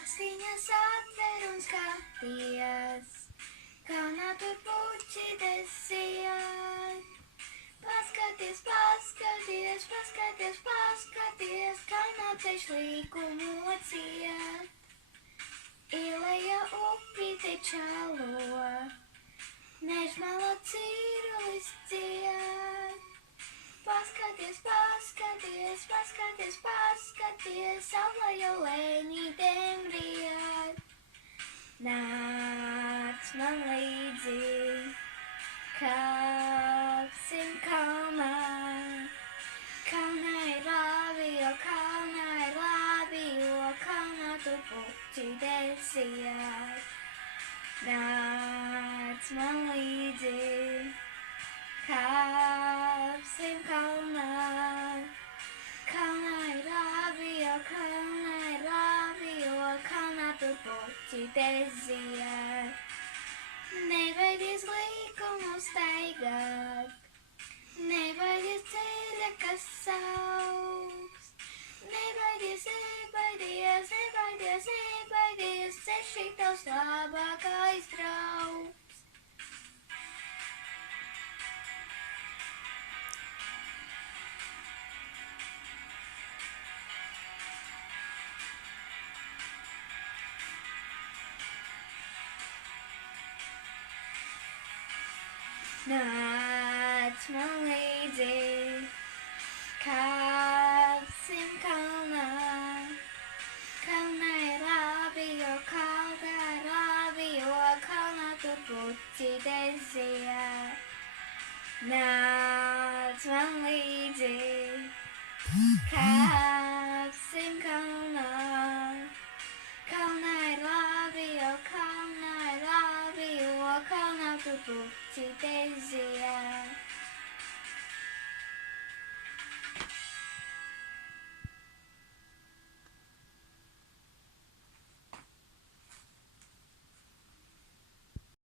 Nakstiņas atver un skaties, kalnā tur puķi desijai. Paskaties, paskaties, paskaties, paskaties, kalnā ceļš līkumu ciet. Ieleja upīte čalo, mežmala cīrulis ciet. Paskaties, paskaties, paskaties, paskaties, saula jau lēnītēm riet. Nāc man līdzi, kāpsim kalnā. Kalnā ir labi, jo kalnā ir labi, jo kalnā tu puķi desijai. Nāc man līdzi, kāpsim kalnā. Kalnā ir labi, jo kalnā ir labi, jo kalnā tur puķi desijai. Nebaidies līkumu staigāt, nebaidies ceļa, kas sauks. Nebaidies, nebaidies, nebaidies, nebaidies, ceļš ir tavs labākais draugs. Nāc man līdzi, kāpsim kalnā. Kalnā ir labi, jo kalnā ir labi, jo kalnā tur puķi desijai. Nāc man līdzi, kāpsim kalnā.